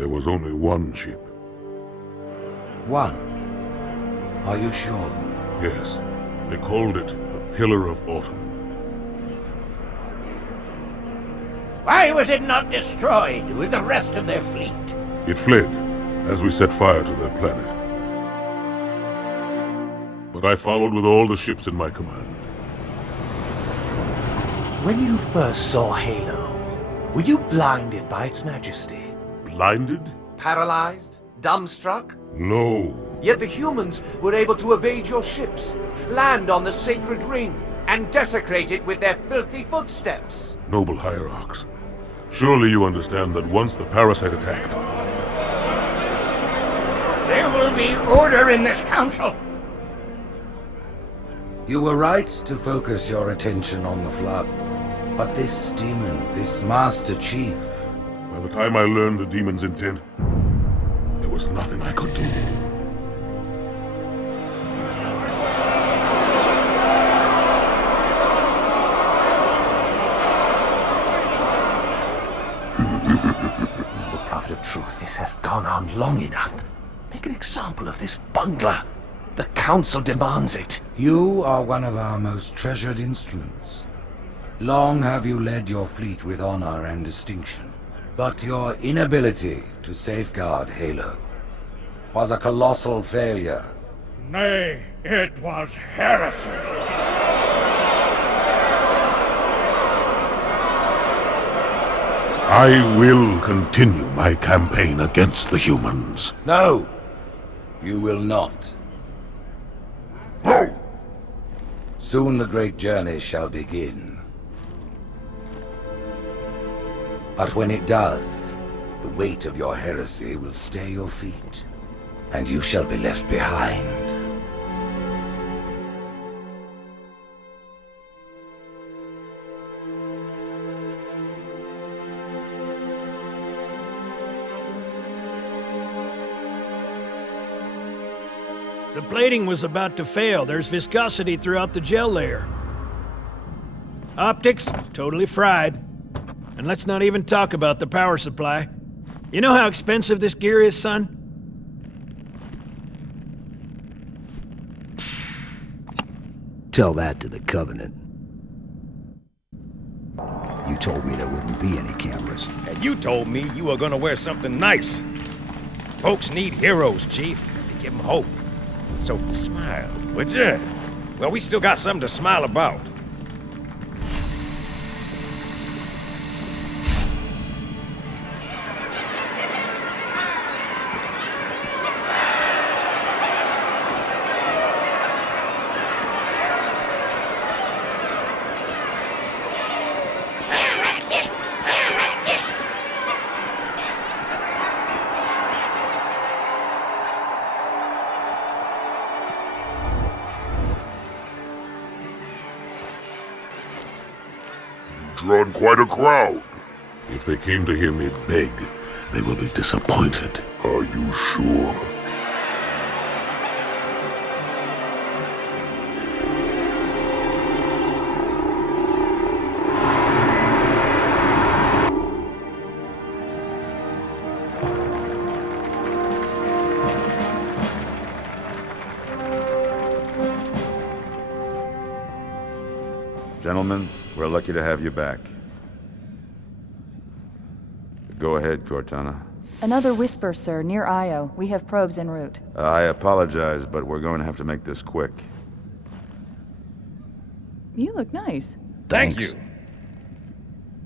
There was only one ship. One? Are you sure? Yes. They called it the Pillar of Autumn. Why was it not destroyed with the rest of their fleet? It fled as we set fire to their planet. But I followed with all the ships in my command. When you first saw Halo, were you blinded by its majesty? Blinded? Paralyzed? Dumbstruck? No. Yet the humans were able to evade your ships, land on the sacred ring, and desecrate it with their filthy footsteps. Noble hierarchs, surely you understand that once the parasite attacked... There will be order in this council. You were right to focus your attention on the Flood. But this demon, this Master Chief... By the time I learned the demon's intent, there was nothing I could do. Noble prophet of truth, this has gone on long enough. Make an example of this bungler. The council demands it. You are one of our most treasured instruments. Long have you led your fleet with honor and distinction. But your inability to safeguard Halo was a colossal failure. Nay, it was heresy. I will continue my campaign against the humans. No, you will not. No! Soon the great journey shall begin. But when it does, the weight of your heresy will stay your feet, and you shall be left behind. The plating was about to fail. There's viscosity throughout the gel layer. Optics, totally fried. And let's not even talk about the power supply. You know how expensive this gear is, son? Tell that to the Covenant. You told me there wouldn't be any cameras. And you told me you were gonna wear something nice. Folks need heroes, Chief, to give them hope. So smile, would you? Well, we still got something to smile about. Drawn quite a crowd. If they came to hear me beg, they will be disappointed. Are you sure? Gentlemen, we're lucky to have you back. Go ahead, Cortana. Another whisper, sir, near Io. We have probes en route. I apologize, but we're going to have to make this quick. You look nice. Thank you.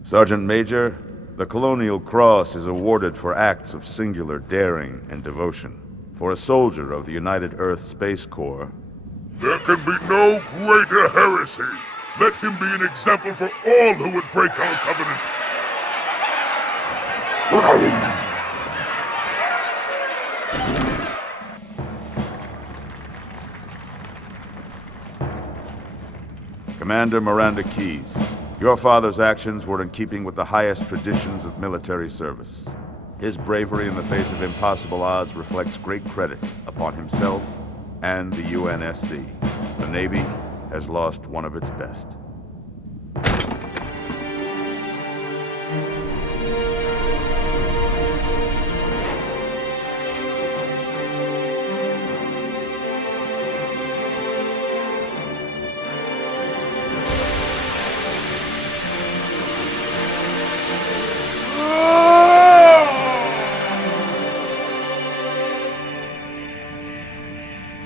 Sergeant Major, the Colonial Cross is awarded for acts of singular daring and devotion. For a soldier of the United Earth Space Corps. There can be no greater heresy. Let him be an example for all who would break our covenant. Commander Miranda Keyes, your father's actions were in keeping with the highest traditions of military service. His bravery in the face of impossible odds reflects great credit upon himself and the UNSC. The Navy has lost one of its best.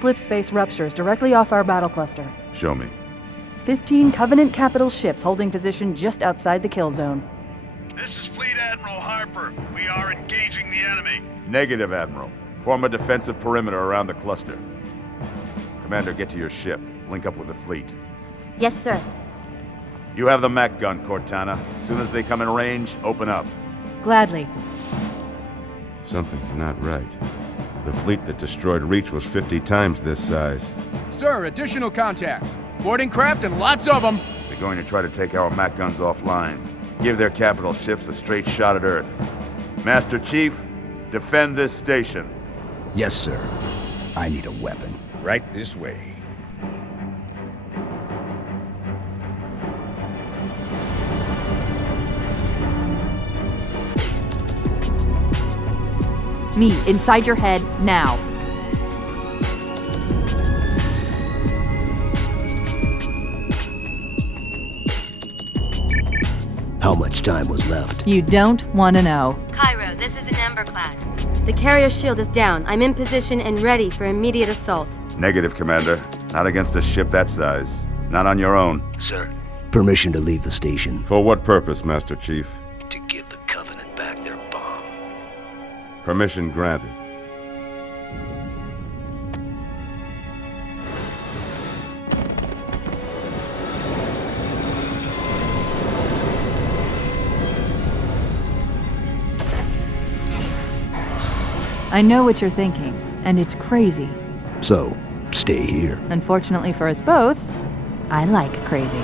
slip space ruptures directly off our battle cluster. Show me. 15 Covenant capital ships holding position just outside the kill zone. This is Fleet Admiral Harper. We are engaging the enemy. Negative, Admiral. Form a defensive perimeter around the cluster. Commander, get to your ship. Link up with the fleet. Yes, sir. You have the Mac gun, Cortana. As soon as they come in range, open up. Gladly. Something's not right. The fleet that destroyed Reach was 50 times this size. Sir, additional contacts. Boarding craft and lots of them. They're going to try to take our Mac guns offline. Give their capital ships a straight shot at Earth. Master Chief, defend this station. Yes, sir. I need a weapon. Right this way. Me, inside your head, now. How much time was left? You don't want to know. Cairo, this is an Emberclad. The carrier shield is down. I'm in position and ready for immediate assault. Negative, Commander. Not against a ship that size. Not on your own. Sir, permission to leave the station. For what purpose, Master Chief? To give the Covenant back their bomb. Permission granted. I know what you're thinking, and it's crazy. So, stay here. Unfortunately for us both, I like crazy.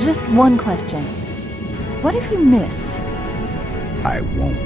Just one question. What if you miss? I won't.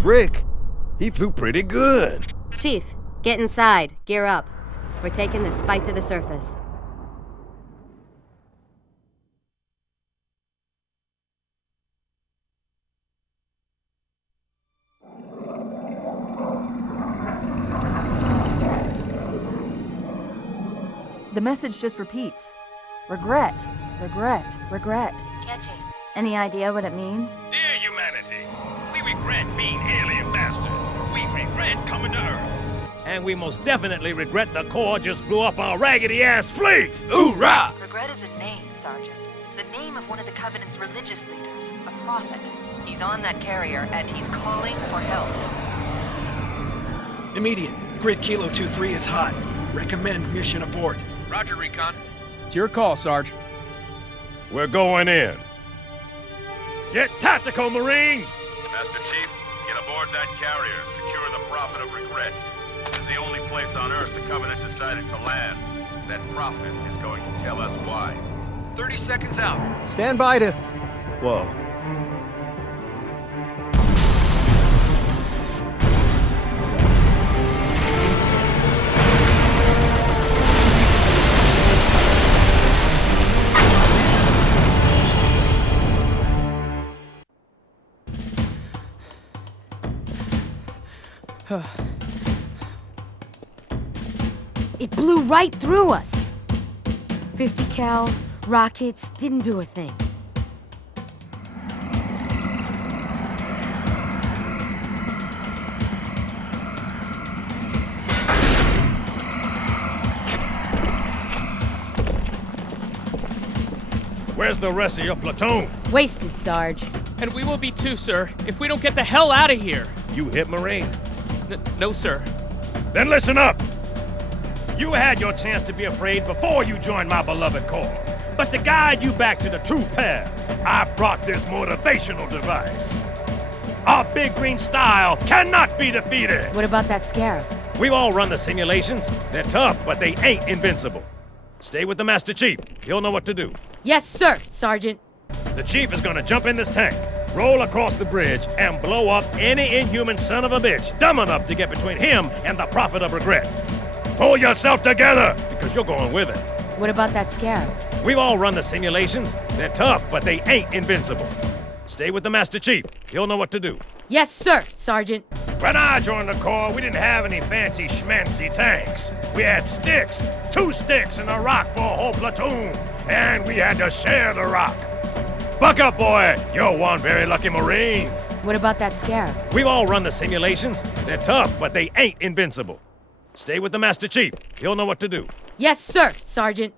Brick, he flew pretty good. Chief, get inside. Gear up. We're taking this fight to the surface. The message just repeats. Regret, regret, regret. Catchy. Any idea what it means? Dear humanity, we regret being alien bastards. We regret coming to Earth. And we most definitely regret the Corps just blew up our raggedy-ass fleet! Hoorah! Regret is a name, Sergeant. The name of one of the Covenant's religious leaders, a prophet. He's on that carrier, and he's calling for help. Immediate. Grid Kilo 2-3 is hot. Recommend mission abort. Roger, Recon. It's your call, Sarge. We're going in. Get tactical, Marines! Master Chief, get aboard that carrier. Secure the Prophet of Regret. This is the only place on Earth the Covenant decided to land. That Prophet is going to tell us why. 30 seconds out. Stand by to... Whoa. It blew right through us. 50 cal, rockets, didn't do a thing. Where's the rest of your platoon? Wasted, Sarge. And we will be too, sir, if we don't get the hell out of here. You hit Marine? No, sir. Then listen up! You had your chance to be afraid before you joined my beloved corps. But to guide you back to the true path, I brought this motivational device. Our big green style cannot be defeated! What about that scarab? We've all run the simulations. They're tough, but they ain't invincible. Stay with the Master Chief. He'll know what to do. Yes, sir, Sergeant. The Chief is gonna jump in this tank, roll across the bridge, and blow up any inhuman son of a bitch dumb enough to get between him and the Prophet of Regret. Pull yourself together, because you're going with it. What about that scarab? We've all run the simulations. They're tough, but they ain't invincible. Stay with the Master Chief. He'll know what to do. Yes, sir, Sergeant. When I joined the Corps, we didn't have any fancy schmancy tanks. We had sticks, 2 sticks and a rock for a whole platoon, and we had to share the rock. Buck up, boy. You're one very lucky Marine. What about that scarab? We've all run the simulations. They're tough, but they ain't invincible. Stay with the Master Chief. He'll know what to do. Yes, sir, Sergeant.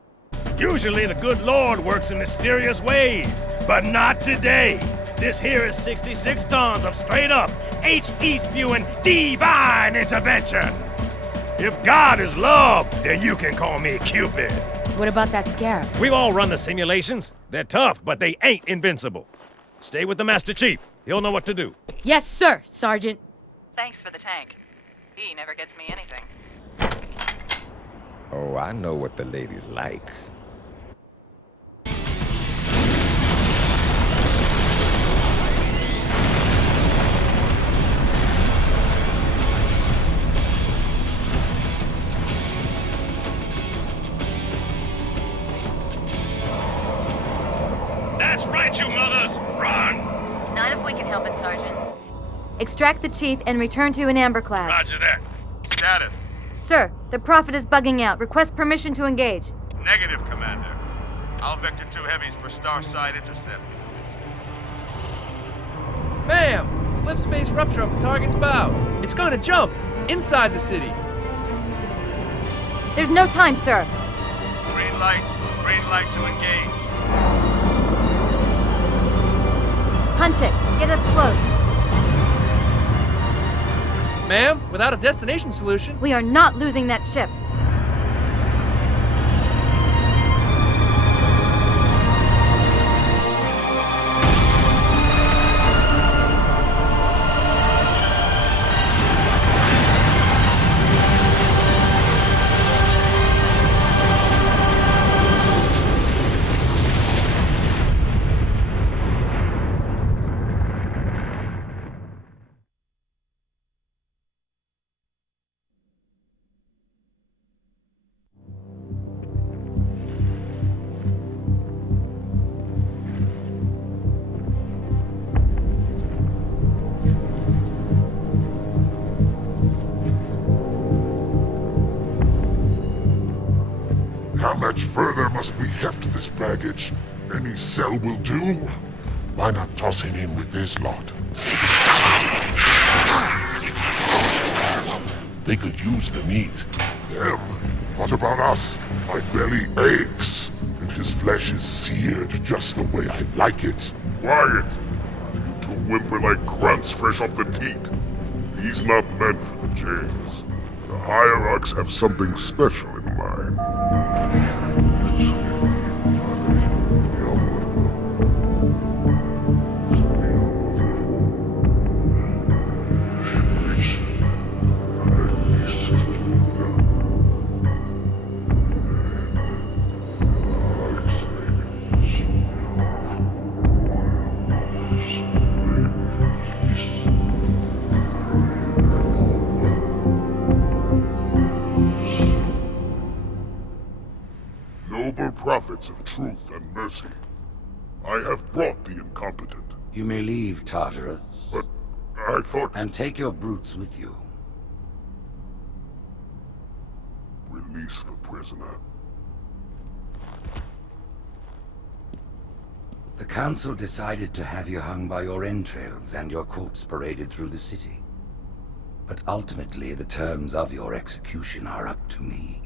Usually the good Lord works in mysterious ways, but not today. This here is 66 tons of straight-up, H-East-viewing divine intervention. If God is love, then you can call me Cupid. What about that scarab? We've all run the simulations. They're tough, but they ain't invincible. Stay with the Master Chief. He'll know what to do. Yes, sir, Sergeant. Thanks for the tank. He never gets me anything. Oh, I know what the ladies like. That's right, you mothers! Run! Not if we can help it, Sergeant. Extract the chief and return to an amberclad. Roger that. Status. Sir, the Prophet is bugging out. Request permission to engage. Negative, Commander. I'll vector 2 heavies for Starside intercept. Bam! Slip space rupture off the target's bow. It's going to jump inside the city. There's no time, sir. Green light. Green light to engage. Punch it. Get us close. Ma'am, without a destination solution... We are not losing that ship. How much further must we heft this baggage? Any cell will do? Why not toss him in with this lot? They could use the meat. Them? What about us? My belly aches, and his flesh is seared just the way I like it. Quiet! You two whimper like grunts fresh off the teat. He's not meant for the jails. The hierarchs have something special in mind. Noble prophets of truth and mercy, I have brought the incompetent. You may leave, Tartarus. But I thought... And take your brutes with you. Release the prisoner. The Council decided to have you hung by your entrails and your corpse paraded through the city. But ultimately, the terms of your execution are up to me.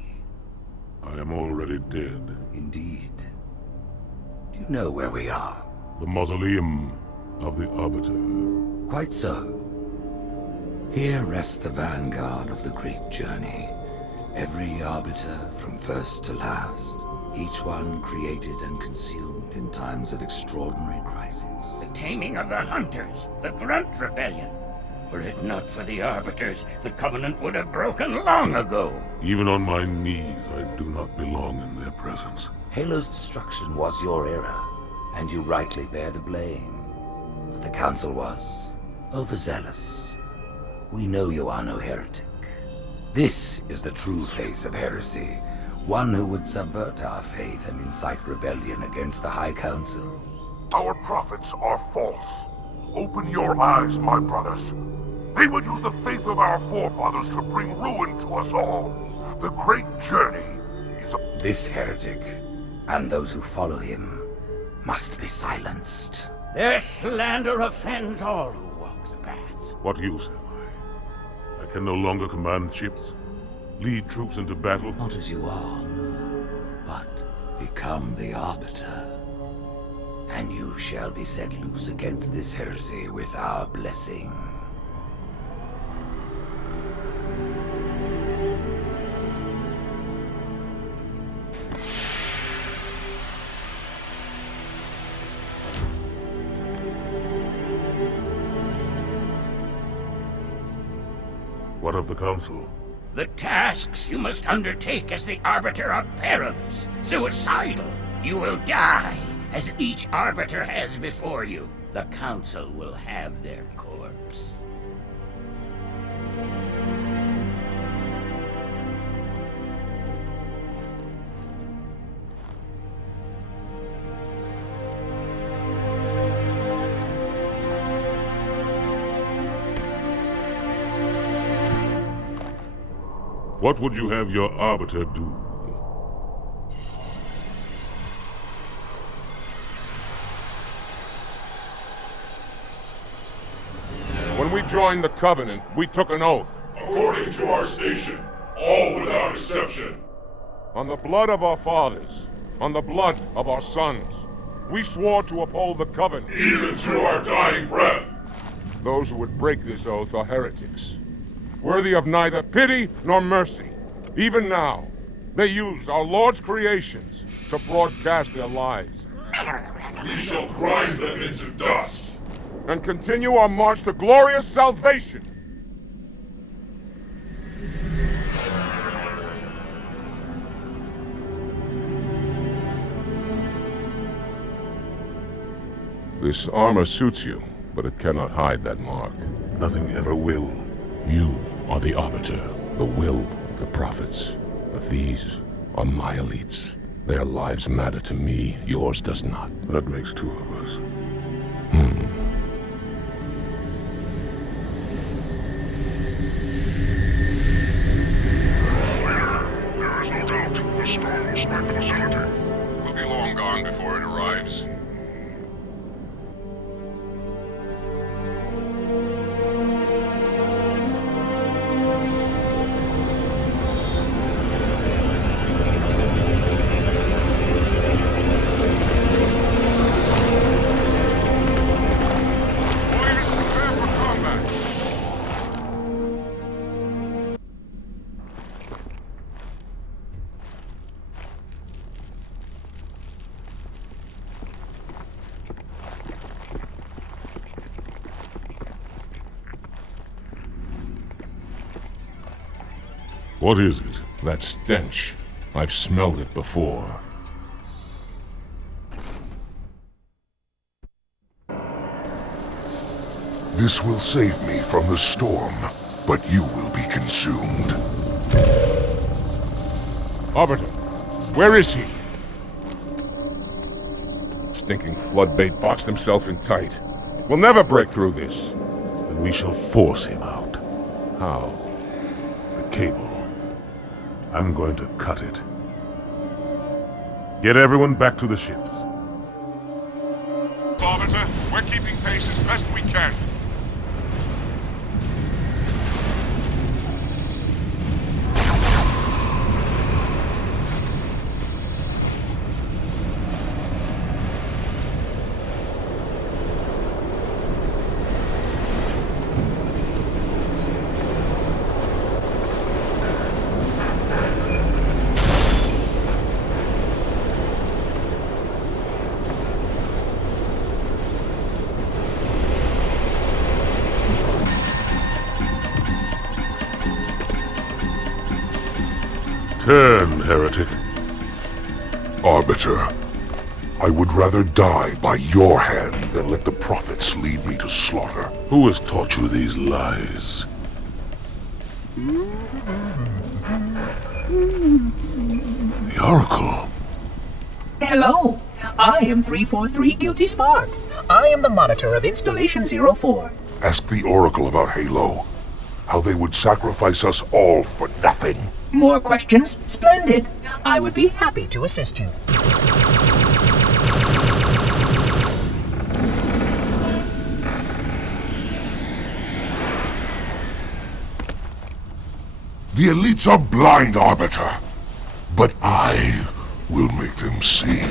I am already dead. Indeed. Do you know where we are? The mausoleum of the Arbiter. Quite so. Here rests the vanguard of the great journey. Every Arbiter from first to last. Each one created and consumed in times of extraordinary crisis. The taming of the Hunters, the Grunt Rebellion. Were it not for the Arbiters, the Covenant would have broken long ago. Even on my knees, I do not belong in their presence. Halo's destruction was your error, and you rightly bear the blame. But the Council was overzealous. We know you are no heretic. This is the true face of heresy. One who would subvert our faith and incite rebellion against the High Council. Our prophets are false. Open your eyes, my brothers. They would use the faith of our forefathers to bring ruin to us all. The great journey is a... This heretic, and those who follow him, must be silenced. Their slander offends all who walk the path. What use am I? I can no longer command ships, lead troops into battle. Not as you are, no, but become the Arbiter. And you shall be set loose against this heresy with our blessing. What of the Council? The tasks you must undertake as the Arbiter are perilous, suicidal. You will die, as each Arbiter has before you. The Council will have their corpse. What would you have your Arbiter do? When we joined the Covenant, we took an oath. According to our station, all without exception. On the blood of our fathers, on the blood of our sons, we swore to uphold the Covenant. Even to our dying breath. Those who would break this oath are heretics, worthy of neither pity nor mercy. Even now, they use our Lord's creations to broadcast their lies. We shall grind them into dust. And continue our march to glorious salvation. This armor suits you, but it cannot hide that mark. Nothing ever will. You are the Arbiter, the will of the prophets. But these are my elites. Their lives matter to me, yours does not. That makes two of us. There is no doubt the storm will strike the facility. We'll be long gone before it arrives. What is it? That stench. I've smelled it before. This will save me from the storm, but you will be consumed. Arbiter, where is he? Stinking floodbait boxed himself in tight. We'll never break through this. Then we shall force him out. How? The cable. I'm going to cut it. Get everyone back to the ships. Arbiter, we're keeping pace as best we can. Turn, heretic. Arbiter, I would rather die by your hand than let the prophets lead me to slaughter. Who has taught you these lies? The Oracle. Hello, I am 343 Guilty Spark. I am the monitor of Installation 04. Ask the Oracle about Halo. How they would sacrifice us all for nothing. More questions? Splendid. I would be happy to assist you. The elites are blind, Arbiter. But I will make them see.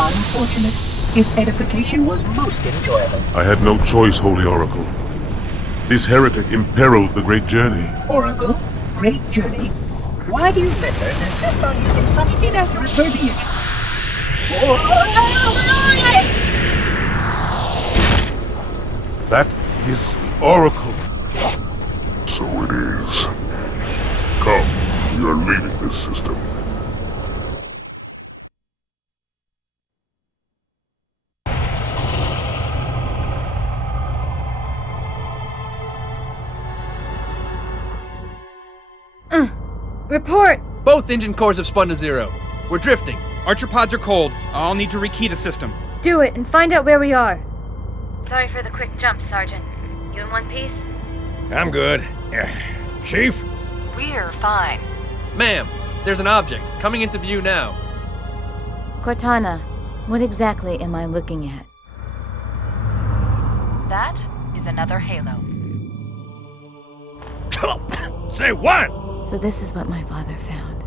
Unfortunate. His edification was most enjoyable. I had no choice, Holy Oracle. This heretic imperiled the great journey. Oracle, great journey. Why do you meddlers insist on using such inaccurate verbiage? That is the Oracle. So it is. Come, we are leaving this system. Report! Both engine cores have spun to zero. We're drifting. Archer pods are cold. I'll need to rekey the system. Do it and find out where we are. Sorry for the quick jump, Sergeant. You in one piece? I'm good. Chief? We're fine. Ma'am, there's an object coming into view now. Cortana, what exactly am I looking at? That is another Halo. Say what? So this is what my father found.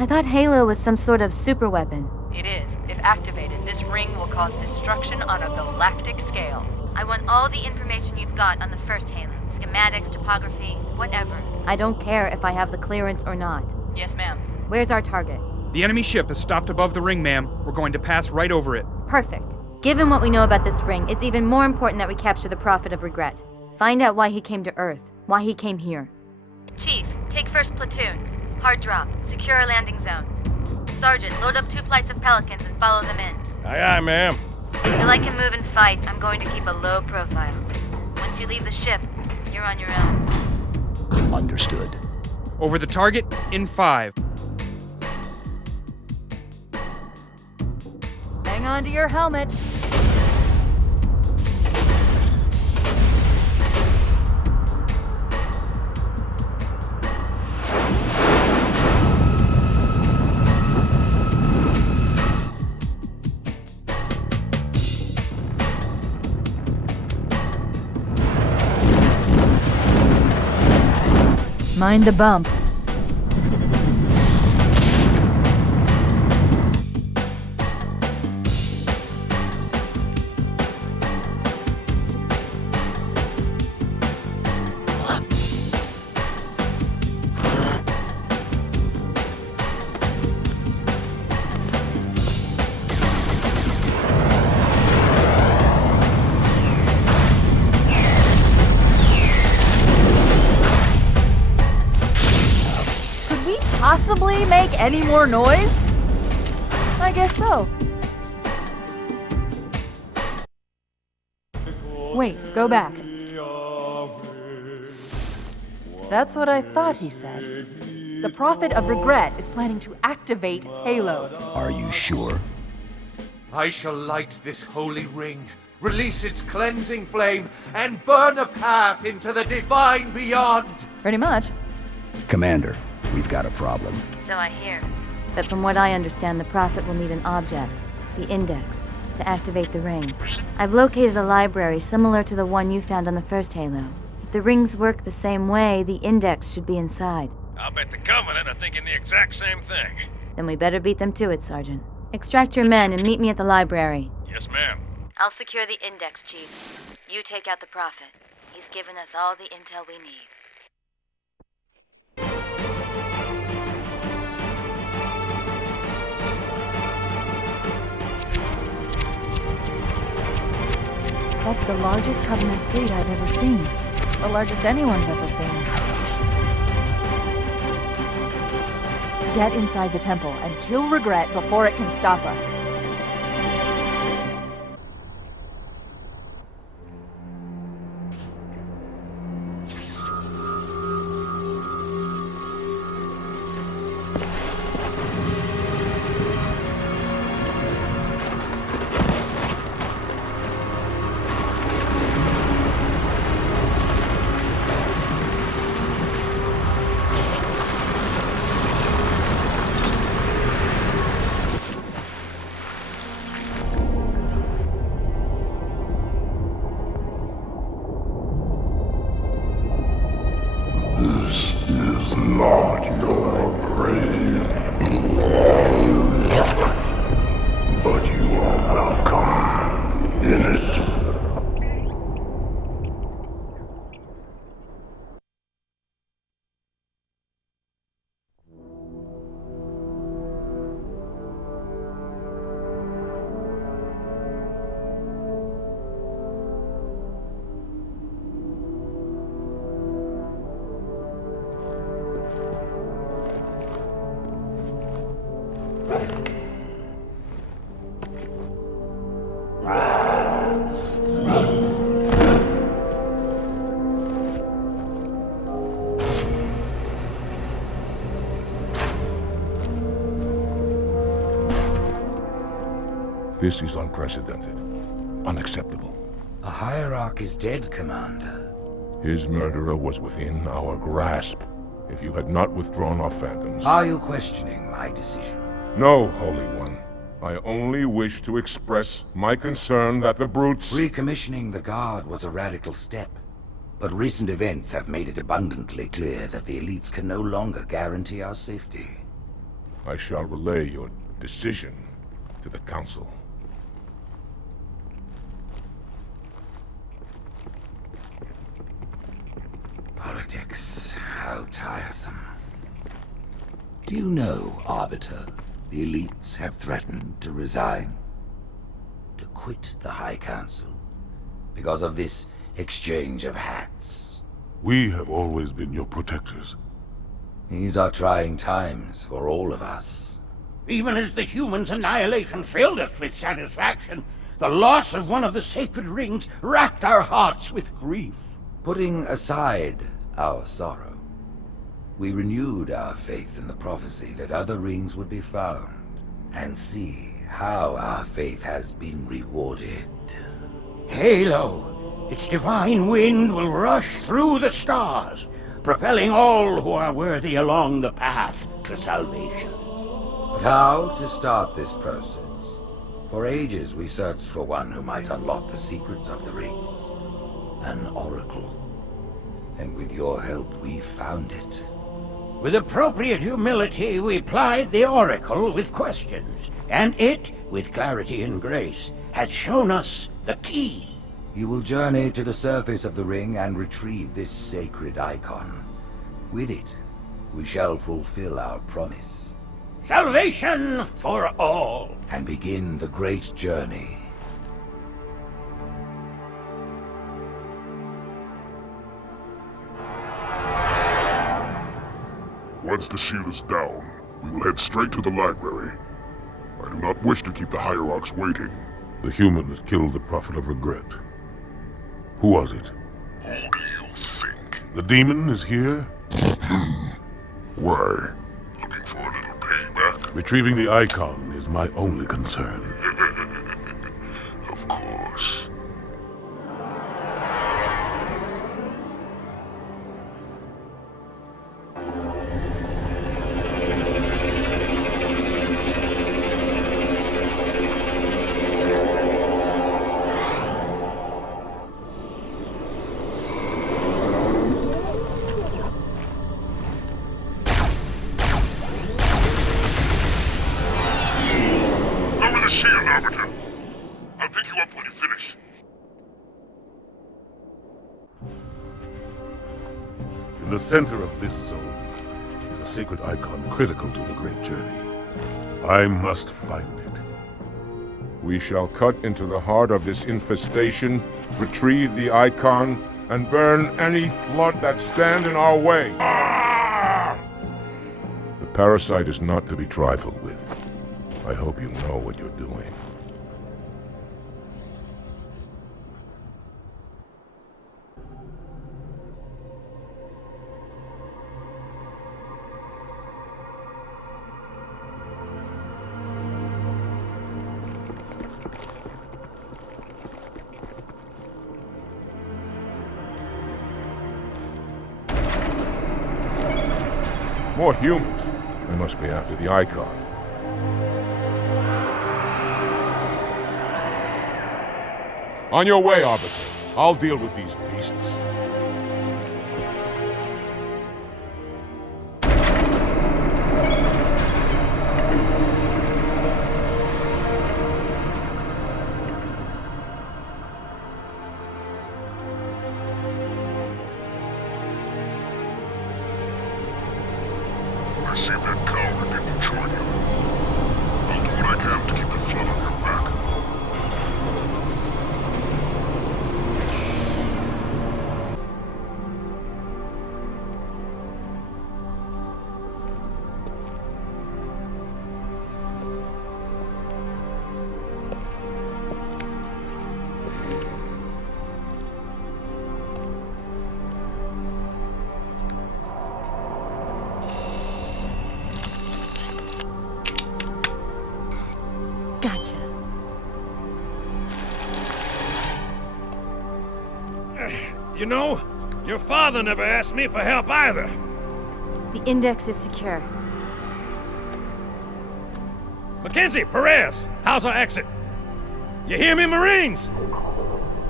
I thought Halo was some sort of super weapon. It is. If activated, this ring will cause destruction on a galactic scale. I want all the information you've got on the first Halo. Schematics, topography, whatever. I don't care if I have the clearance or not. Yes, ma'am. Where's our target? The enemy ship is stopped above the ring, ma'am. We're going to pass right over it. Perfect. Given what we know about this ring, it's even more important that we capture the Prophet of Regret. Find out why he came to Earth, why he came here. Chief, take first platoon. Hard drop. Secure our landing zone. Sergeant, load up 2 flights of Pelicans and follow them in. Aye, aye, ma'am. Until I can move and fight, I'm going to keep a low profile. Once you leave the ship, you're on your own. Understood. Over the target in 5. Hang on to your helmet. Mind the bump. Possibly make any more noise? I guess so. Wait, go back. That's what I thought he said. The Prophet of Regret is planning to activate Halo. Are you sure? I shall light this holy ring, release its cleansing flame, and burn a path into the divine beyond. Pretty much. Commander, we've got a problem. So I hear. But from what I understand, the Prophet will need an object, the Index, to activate the ring. I've located a library similar to the one you found on the first Halo. If the rings work the same way, the Index should be inside. I'll bet the Covenant are thinking the exact same thing. Then we better beat them to it, Sergeant. Extract your men and meet me at the library. Yes, ma'am. I'll secure the Index, Chief. You take out the Prophet. He's given us all the intel we need. That's the largest Covenant fleet I've ever seen. The largest anyone's ever seen. Get inside the temple and kill Regret before it can stop us. This is not your grave. But you are welcome in it. This is unprecedented. Unacceptable. A hierarch is dead, Commander. His murderer was within our grasp. If you had not withdrawn our phantoms... Are you questioning my decision? No, Holy One. I only wish to express my concern that the brutes... Recommissioning the Guard was a radical step. But recent events have made it abundantly clear that the elites can no longer guarantee our safety. I shall relay your decision to the Council. Politics, how tiresome. Do you know, Arbiter, the elites have threatened to resign? To quit the High Council because of this exchange of hats. We have always been your protectors. These are trying times for all of us. Even as the humans' annihilation filled us with satisfaction, the loss of one of the sacred rings racked our hearts with grief. Putting aside our sorrow, we renewed our faith in the prophecy that other rings would be found, and see how our faith has been rewarded. Halo, its divine wind will rush through the stars, propelling all who are worthy along the path to salvation. But how to start this process? For ages we searched for one who might unlock the secrets of the rings. An oracle. And with your help, we found it. With appropriate humility, we plied the oracle with questions, and it, with clarity and grace, has shown us the key. You will journey to the surface of the ring and retrieve this sacred icon. With it, we shall fulfill our promise. Salvation for all. And begin the great journey. Once the shield is down, we will head straight to the library. I do not wish to keep the hierarchs waiting. The human that killed the Prophet of Regret. Who was it? Who do you think? The demon is here? Why? Looking for a little payback? Retrieving the icon is my only concern. Of course. Shield, Arbiter. I'll pick you up when you finish. In the center of this zone is a sacred icon critical to the great journey. I must find it. We shall cut into the heart of this infestation, retrieve the icon, and burn any flood that stand in our way. The parasite is not to be trifled with. I hope you know what you're doing. More humans. They must be after the icon. On your way, Arbiter. I'll deal with these beasts. I see that coward didn't join you. I'll do what I can to keep the flood off your back. Gotcha. You know, your father never asked me for help either. The index is secure. Mackenzie, Perez, how's our exit? You hear me, Marines?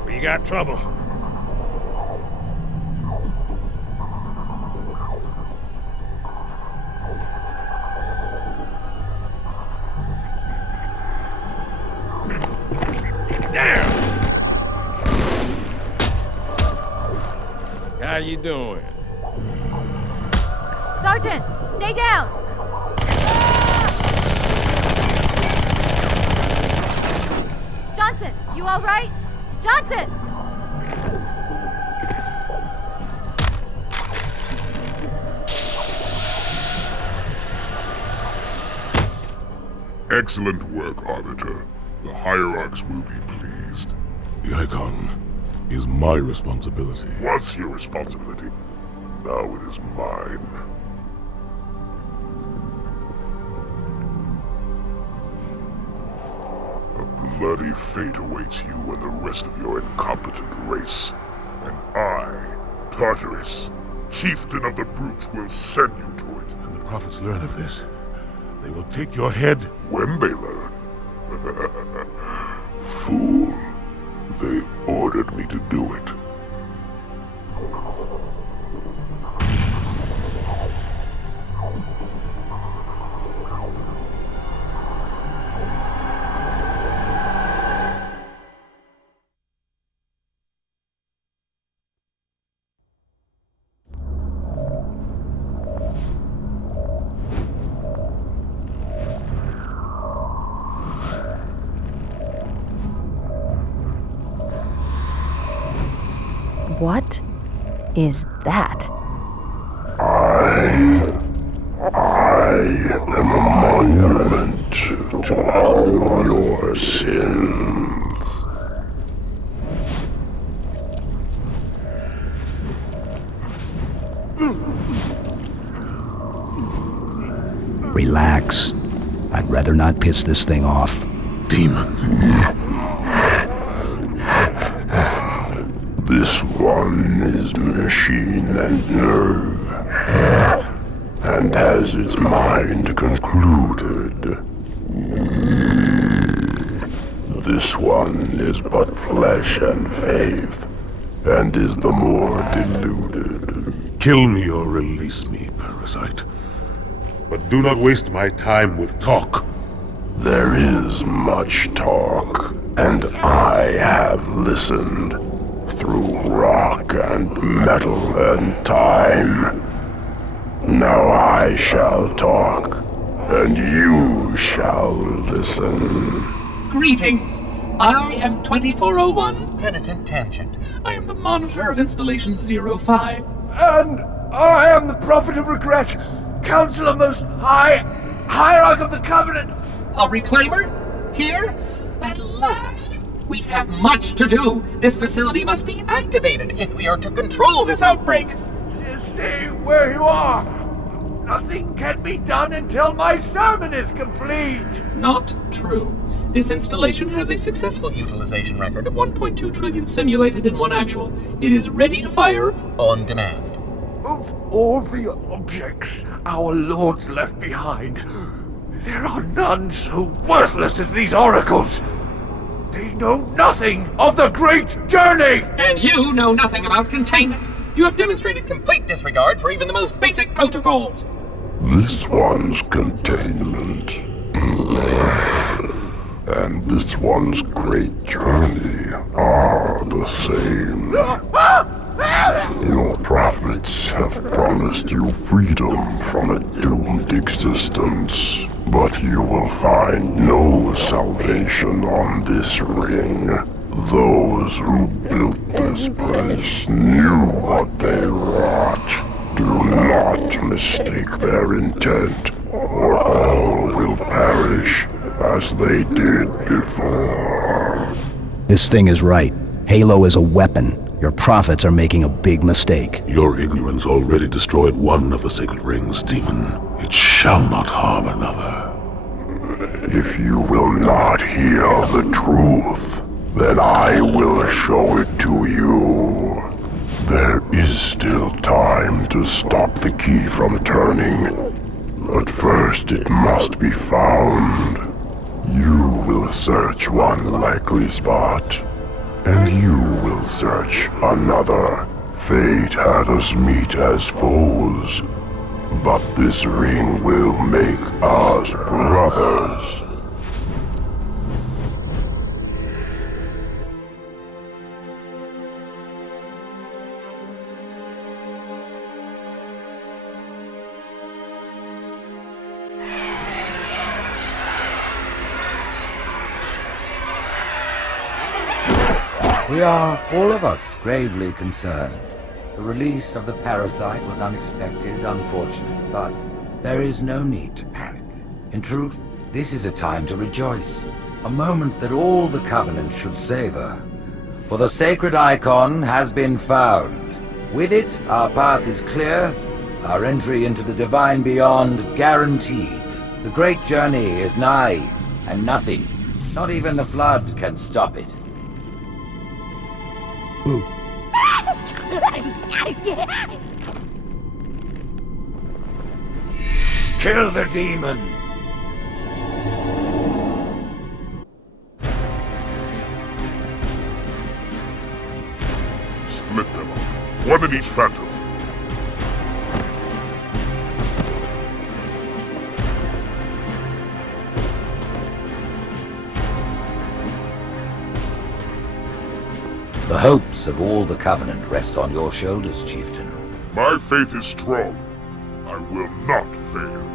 We got trouble. Damn! How you doing? Sergeant, stay down! Johnson, you all right? Johnson! Excellent work, Arbiter. The Hierarchs will be pleased. The icon is my responsibility. Was your responsibility. Now it is mine. A bloody fate awaits you and the rest of your incompetent race. And I, Tartarus, chieftain of the brutes, will send you to it. When the prophets learn of this, they will take your head. When they learn. Fool. They ordered me to do it. What is that? I am a monument to all your sins. Relax. I'd rather not piss this thing off. Demon. This one is machine and nerve, and has its mind concluded. This one is but flesh and faith, and is the more deluded. Kill me or release me, parasite. But do not waste my time with talk. There is much talk, and I have listened through rock and metal and time. Now I shall talk, and you shall listen. Greetings! I am 2401 Penitent Tangent. I am the monitor of Installation 05. And I am the Prophet of Regret, Counselor Most High, Hierarch of the Covenant. A reclaimer? Here? At last! We have much to do. This facility must be activated if we are to control this outbreak. Stay where you are. Nothing can be done until my sermon is complete. Not true. This installation has a successful utilization record of 1.2 trillion simulated and 1 actual. It is ready to fire on demand. Of all the objects our lords left behind, there are none so worthless as these oracles. They know nothing of the great journey! And you know nothing about containment. You have demonstrated complete disregard for even the most basic protocols. This one's containment. And this one's great journey are the same. Your prophets have promised you freedom from a doomed existence, but you will find no salvation on this ring. Those who built this place knew what they wrought. Do not mistake their intent, or all will perish as they did before. This thing is right. Halo is a weapon. Your prophets are making a big mistake. Your ignorance already destroyed one of the sacred rings, demon. It shall not harm another. If you will not hear the truth, then I will show it to you. There is still time to stop the key from turning, but first it must be found. You will search one likely spot, and you will search another. Fate had us meet as foes, but this ring will make us brothers. We are, all of us, gravely concerned. The release of the parasite was unexpected, unfortunate, but there is no need to panic. In truth, this is a time to rejoice. A moment that all the Covenant should savor. For the sacred icon has been found. With it, our path is clear, our entry into the divine beyond guaranteed. The great journey is nigh, and nothing, not even the flood, can stop it. Ooh. Kill the demon! Split them up, one in each phantom. The hopes of all the Covenant rest on your shoulders, Chieftain. My faith is strong. I will not fail.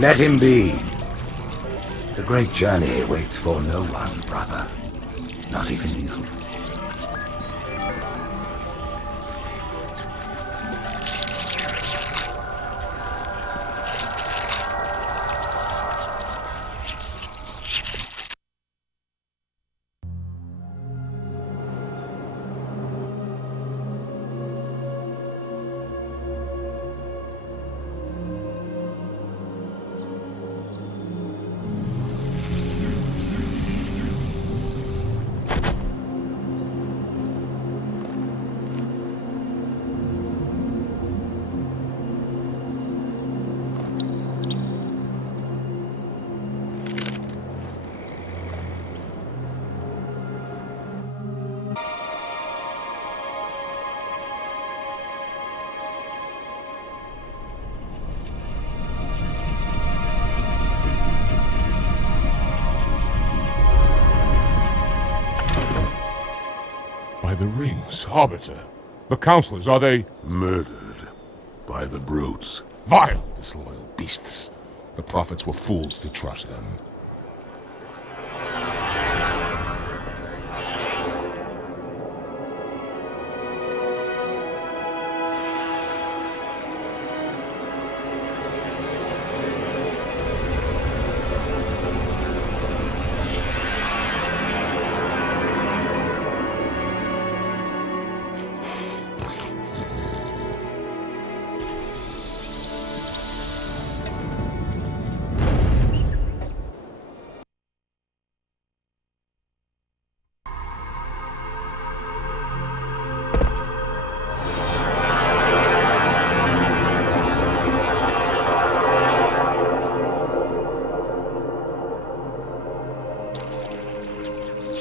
Let him be. The great journey waits for no one, brother. Not even you. by the rings. Arbiter, the counselors, are they... Murdered by the brutes. Vile, disloyal beasts. The prophets were fools to trust them.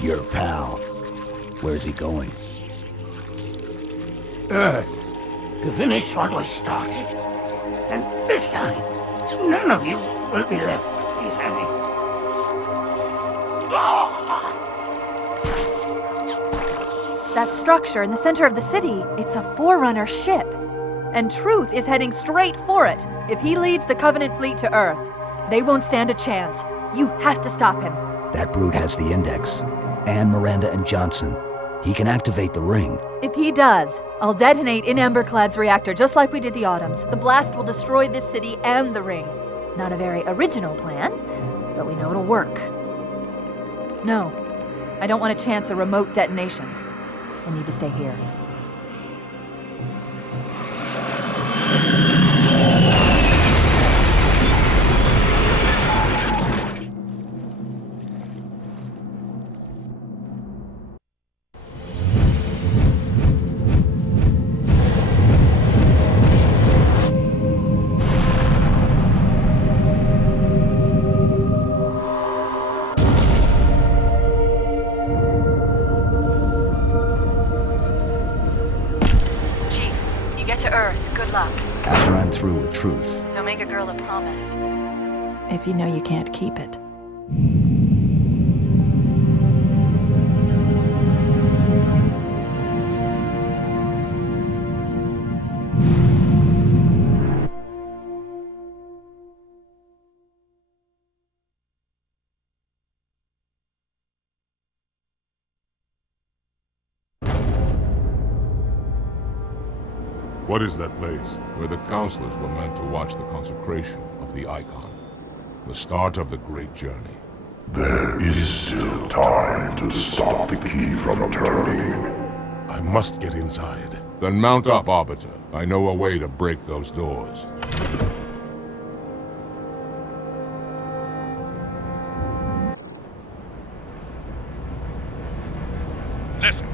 Your pal. Where's he going? Earth, to finish what we started. And this time, none of you will be left behind. That structure in the center of the city, it's a Forerunner ship. And Truth is heading straight for it. If he leads the Covenant fleet to Earth, they won't stand a chance. You have to stop him. That brute has the Index. And Miranda and Johnson. He can activate the ring. If he does, I'll detonate in Emberclad's reactor just like we did the Autumn's. The blast will destroy this city and the ring. Not a very original plan, but we know it'll work. No, I don't want to chance a remote detonation. I need to stay here. After I'm through with Truth. Don't make a girl a promise. If you know you can't keep it. What is that place? Where the counselors were meant to watch the consecration of the Icon. The start of the great journey. There is still time to stop the key from turning. I must get inside. Then mount up, Arbiter. I know a way to break those doors. Listen,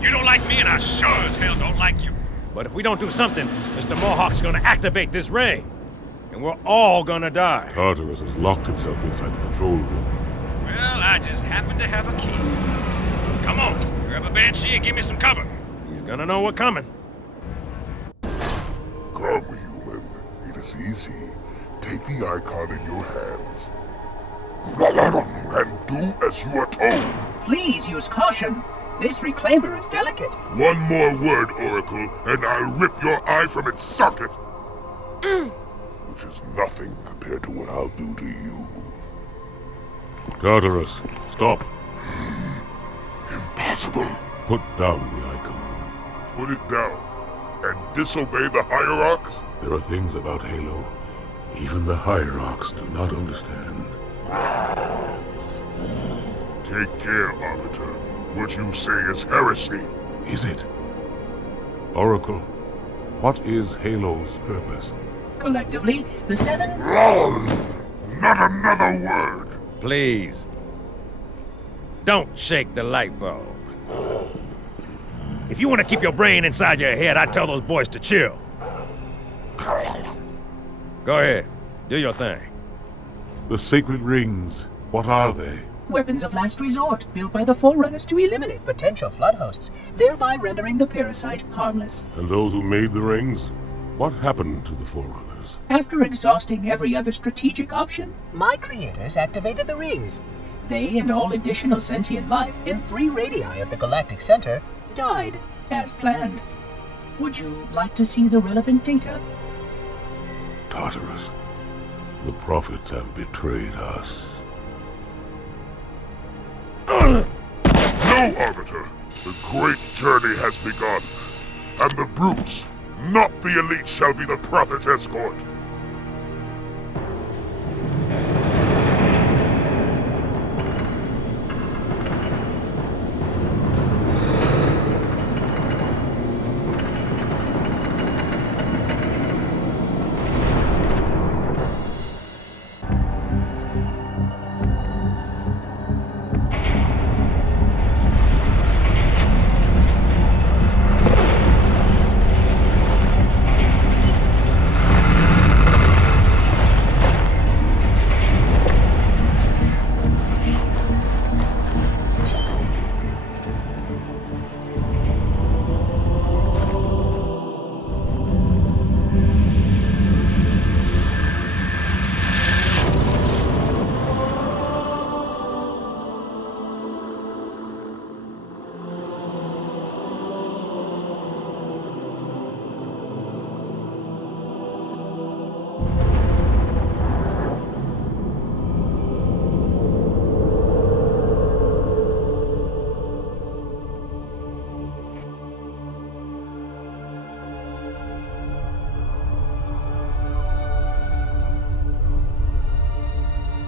you don't like me and I sure as hell don't like you. But if we don't do something, Mr. Mohawk's gonna activate this ring. And we're all gonna die. Tartarus has locked himself inside the control room. Well, I just happen to have a key. Come on, grab a banshee and give me some cover. He's gonna know we're coming. Come, human. It is easy. Take the Icon in your hands. And do as you are told. Please use caution. This reclaimer is delicate. One more word, Oracle, and I'll rip your eye from its socket. Which is nothing compared to what I'll do to you. Tartarus, stop. Impossible. Put down the Icon. Put it down. And disobey the Hierarchs? There are things about Halo even the Hierarchs do not understand. Take care, Arbiter. What you say is heresy. Is it? Oracle, what is Halo's purpose? Collectively, the Seven... Not another word! Please. Don't shake the light bulb. If you want to keep your brain inside your head, I tell those boys to chill. Go ahead. Do your thing. The sacred rings, what are they? Weapons of last resort, built by the Forerunners to eliminate potential flood hosts, thereby rendering the parasite harmless. And those who made the rings? What happened to the Forerunners? After exhausting every other strategic option, my creators activated the rings. They and all additional sentient life in 3 radii of the galactic center died, as planned. Would you like to see the relevant data? Tartarus, the prophets have betrayed us. No, Arbiter! The great journey has begun, and the brutes, not the elite, shall be the prophet's escort.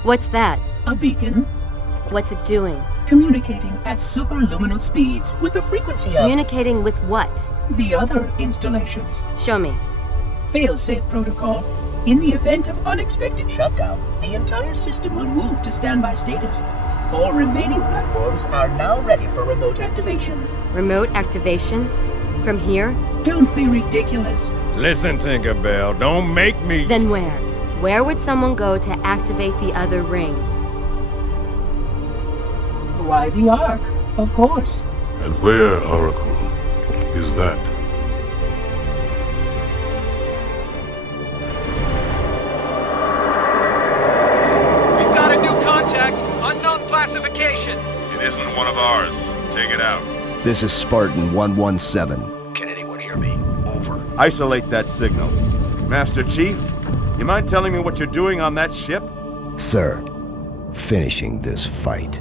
What's that? A beacon. What's it doing? Communicating at superluminal speeds with the frequency of... Communicating with what? The other installations. Show me. Fail-safe protocol. In the event of unexpected shutdown, the entire system will move to standby status. All remaining platforms are now ready for remote activation. Remote activation? From here? Don't be ridiculous. Listen, Tinkerbell, don't make me... Then where? Where would someone go to activate the other rings? Why, the Ark, of course. And where, Oracle, is that? We've got a new contact, unknown classification. It isn't one of ours. Take it out. This is Spartan 117. Can anyone hear me? Over. Isolate that signal. Master Chief, you mind telling me what you're doing on that ship? Sir, finishing this fight.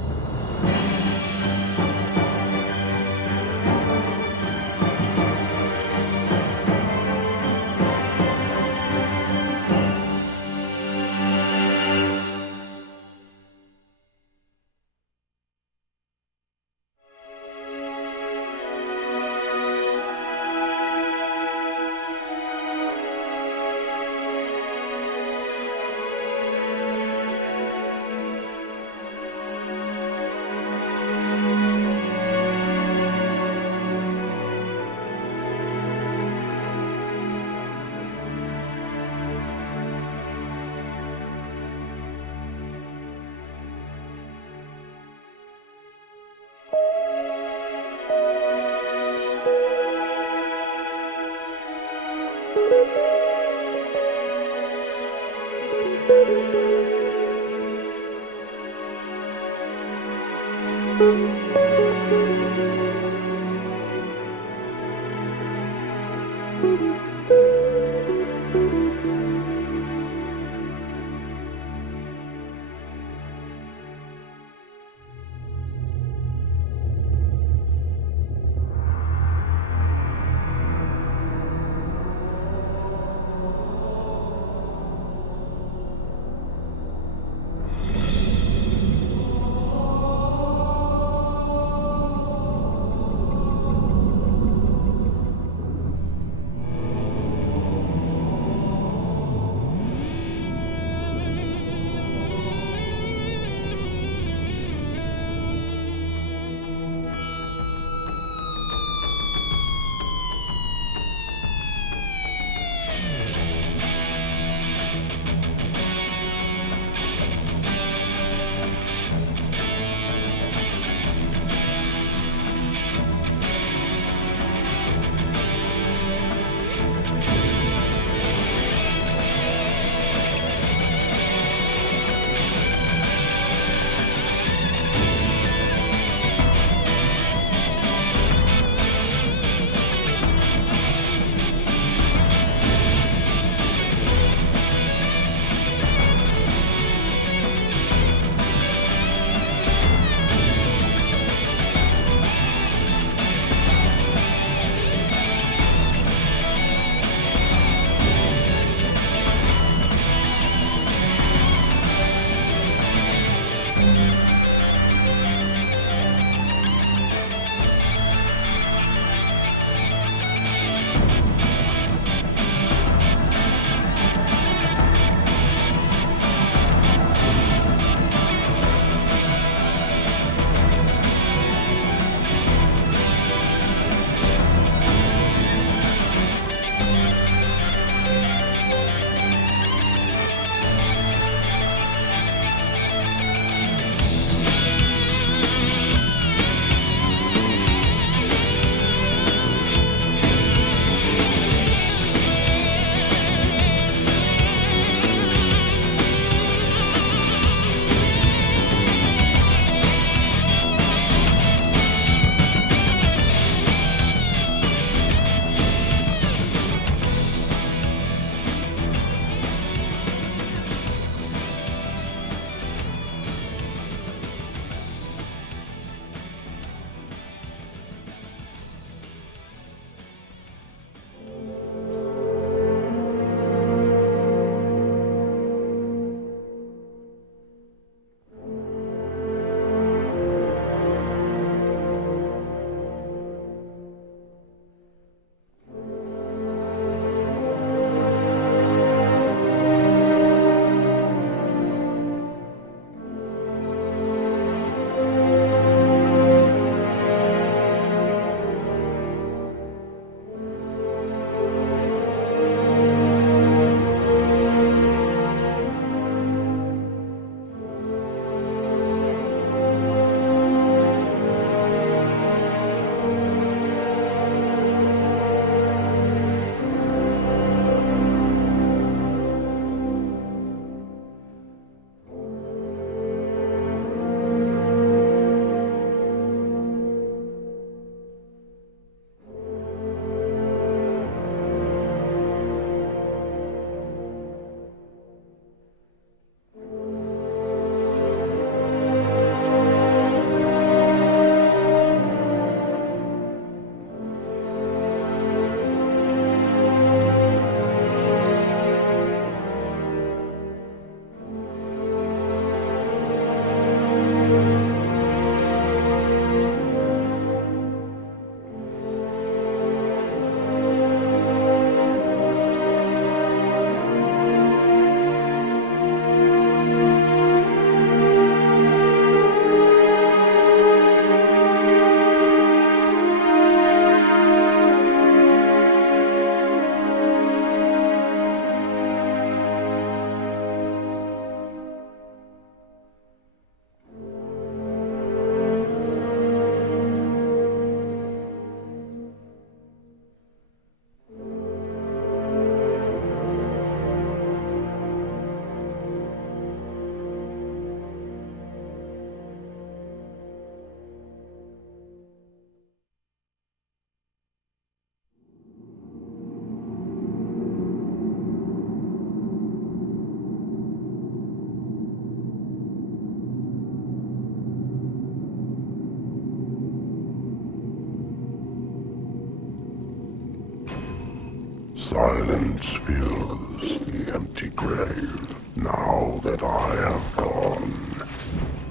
Silence fills the empty grave now that I have gone.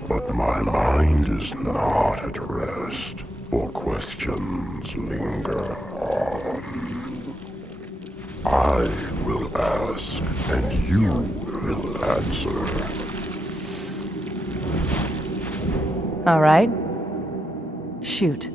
But my mind is not at rest, for questions linger on. I will ask, and you will answer. All right. Shoot.